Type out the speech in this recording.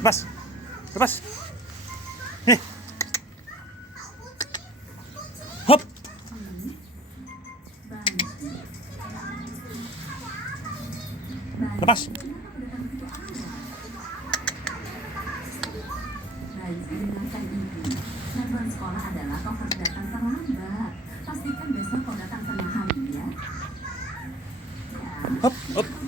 Lepas. Lepas. Nih. Hop. Lepas. Jadwal sekolah adalah kau harus datang terlambat. Pastikan besok kau datang setengah hari ya. Hop, hop.